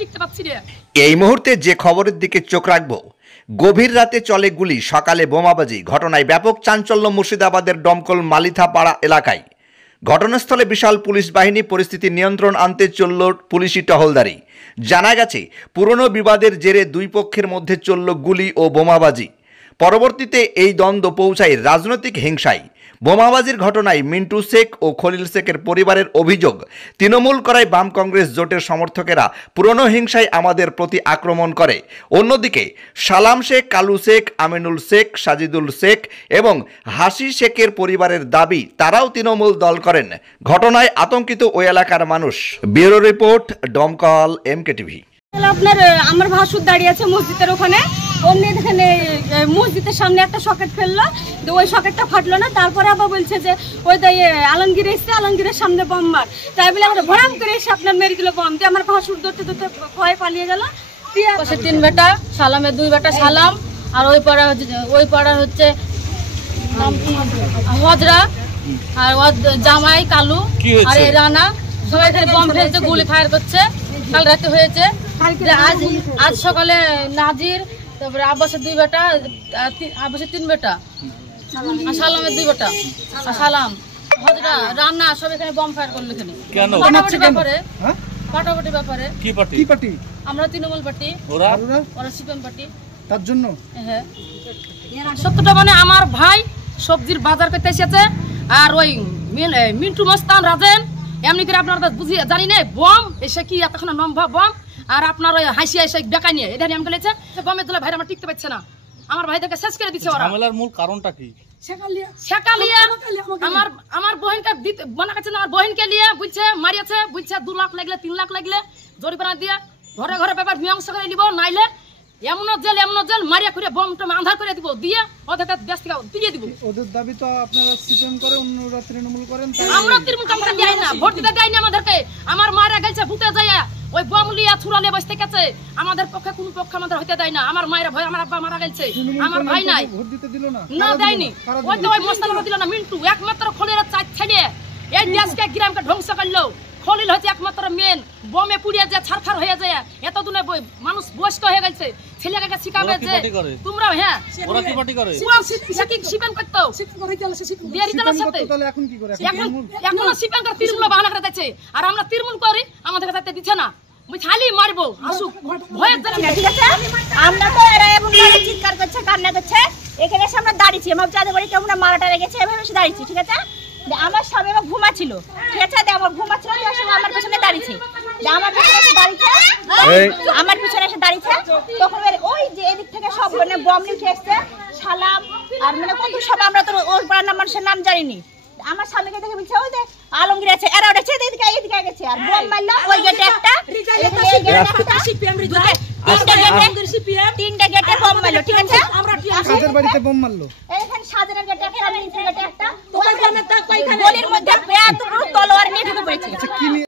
টিকতে পারছি না। এই মুহূর্তে যে খবরের দিকে চোখ রাখবো, গভীর রাতে চলে গুলি, সকালে বোমাবাজি। ঘটনায় ব্যাপক চাঞ্চল্য মুর্শিদাবাদের ডমকল মালিথাপাড়া এলাকায়। ঘটনাস্থলে বিশাল পুলিশ বাহিনী, পরিস্থিতি নিয়ন্ত্রণ আনতে চলল পুলিশি টহলদারি। জানা গেছে পুরনো বিবাদের জেরে দুই পক্ষের মধ্যে চলল গুলি ও বোমাবাজি। পরবর্তীতে এই দ্বন্দ্ব পৌঁছায় রাজনৈতিক হিংসায়। বোমাবাজির ঘটনায় মিন্টু শেখ ও খলিল শেখের পরিবারের অভিযোগ, তৃণমূল করায় বাম কংগ্রেস জোটের সমর্থকেরা পুরনো হিংসায় আমাদের প্রতি আক্রমণ করে। অন্যদিকে সালাম শেখ, কালু শেখ, আমিনুল শেখ, সাজিদুল শেখ এবং হাসি শেখের পরিবারের দাবি তারাও তৃণমূল দল করেন। ঘটনায় আতঙ্কিত ওই এলাকার মানুষ। Bureau report, Domkal MKTV। আপনার আমার ভাসুর দাঁড়িয়ে আছে মসজিদের ওখানে, অমনি এখানে মসজিদের সামনে একটা সকেট ফেললো, ওই সকেটটা ফাটলো না। তারপরে আবার বলছে যে ওই আলমগীর এসছে, আলমগীরের সামনে বম মার, তাই বলে আমরা ভরাম করে এসে আপনার মেরে দিল বম দিয়ে। আমার ভাসুর ধরতে ধরতে ভয়ে পালিয়ে গেল। তিন বেটা, সালামের দুই বেটা সালাম, আর ওই পাড়ার হচ্ছে হজরা, আর জামাই কালু আর রানা, সবাই এখানে বম ফেলছে, গুলি ফায়ার করছে। কাল রাতে হয়েছে, আজ সকালে নাজির, তারপরে আব্বাসের দুই বেটা, আব্বাসের তিন বেটা, আর সালামের দুই বেটা, আর সালাম হজরা রান্না সব এখানে বম ফায়ার করলো। এখানে পাটাপাটির ব্যাপারে, পাটাপাটির ব্যাপারে। কি পার্টি? আমরা তৃণমূল পার্টি, ওরা সিপিএম পার্টি। তার জন্য হ্যাঁ, সত্যটা মানে আমার ভাই সবজির বাজার করতে এসেছে, আর ওই মিন্টু মস্তান রাজেন এমনি করে আপনারা বুঝিয়ে জানি না বম এসে কি এতক্ষণ নম্বা বম, আর আপনার ওই হাসি হাসি বেকাই নিয়ে এটা নিয়ম করেছে। বমের দলে ভাই আমার টিকতে পারছে না, আমার ভাইদেরকে শেষ করে দিচ্ছে ওরা। ঝামেলার মূল কারণটা কি? আমার বহিনকে মনে করছে, আমার বহিনকে নিয়ে বুঝছে মারিয়েছে, বুঝছে 2 লাখ লাগলে 3 লাখ লাগলে জরিমানা দিয়ে ঘরে ঘরে ব্যাপার মীমাংস করে নিব, নাইলে এমন জেল মারিয়া করে বম টম আন্ধার করে দিব, দিয়ে ওদেরকে দেশ থেকে দিয়ে দিব। ওদের দাবি তো আপনারা সিপিএম করে, অন্যরা তৃণমূল করেন। আমরা তৃণমূল কামরা দেয় না, ভোট দিতে দেয় না আমাদেরকে। আমার মারা গেছে ভূতে যায়, ওই বম লিয়া ছুড়ালে বসতে গেছে। আমাদের পক্ষে কোন পক্ষ আমাদের হইতে দেয় না। আমার মায়ের ভয়, আমার আব্বা মারা গেছে, আমার ভাই নাই, ভোট দিতে দিল না, না দেয়নি। ওই তো ওই মস্তানরা দিল না। মিন্টু একমাত্র খলিলের 4 ছেলে এই দেশকে গ্রামকে ধ্বংস করলো। খলিল হচ্ছে একমাত্র মেন, বমে পুড়িয়ে যায়, ছারখার হয়ে যায়। এতদিনে মানুষ বয়স্ক হয়ে গেছে, ছেলেকে শিখাবে যে তোমরা হ্যাঁ ওরা কি পার্টি করে? সিপিএম করতো, এখন কি করে? এখন সিপিএম করে তৃণমূল বাহানা করে দিচ্ছে, আর আমরা তৃণমূল করি, আমাদেরকে যাতে দিচ্ছে না। খালি মারবো আসুক ভয়ের জন্য। ঠিক আছে, আমরা তো এরা এমন চিৎকার করছে, কান্না করছে, এখানে এসে আমরা দাঁড়িয়েছি। আমার যাদের বাড়ি কেমন মারাটা লেগেছে, এভাবে এসে দাঁড়িয়েছি। ঠিক আছে, আমার স্বামী আমার ঘুমাচ্ছিল, ঠিক আছে, আমার ঘুমাচ্ছিল, আমার পেছনে দাঁড়িয়েছে, আমার পিছনে এসে দাঁড়িয়েছে। তখন ওই যে এদিক থেকে সব মানে বম নিয়ে এসছে, সালাম আর মানে কত সব, আমরা তো ওই পাড়ার নাম মানুষের নাম জানিনি। আমার স্বামীকে দেখে বলছে ওই যে আলমগীর আছে, এরা উঠেছে, এদিকে গেছে, আর বম মারলো ওই গেটে একটা, তিনটা গেটে বম মারলো। ঠিক আছে, কাদের বাড়িতে বম মারলো? এইখানে সাজানের গেটে একটা, মিন্টুর গেটে একটা, গলির মধ্যে তলোয়ার নিয়ে ঢুকে পড়েছে।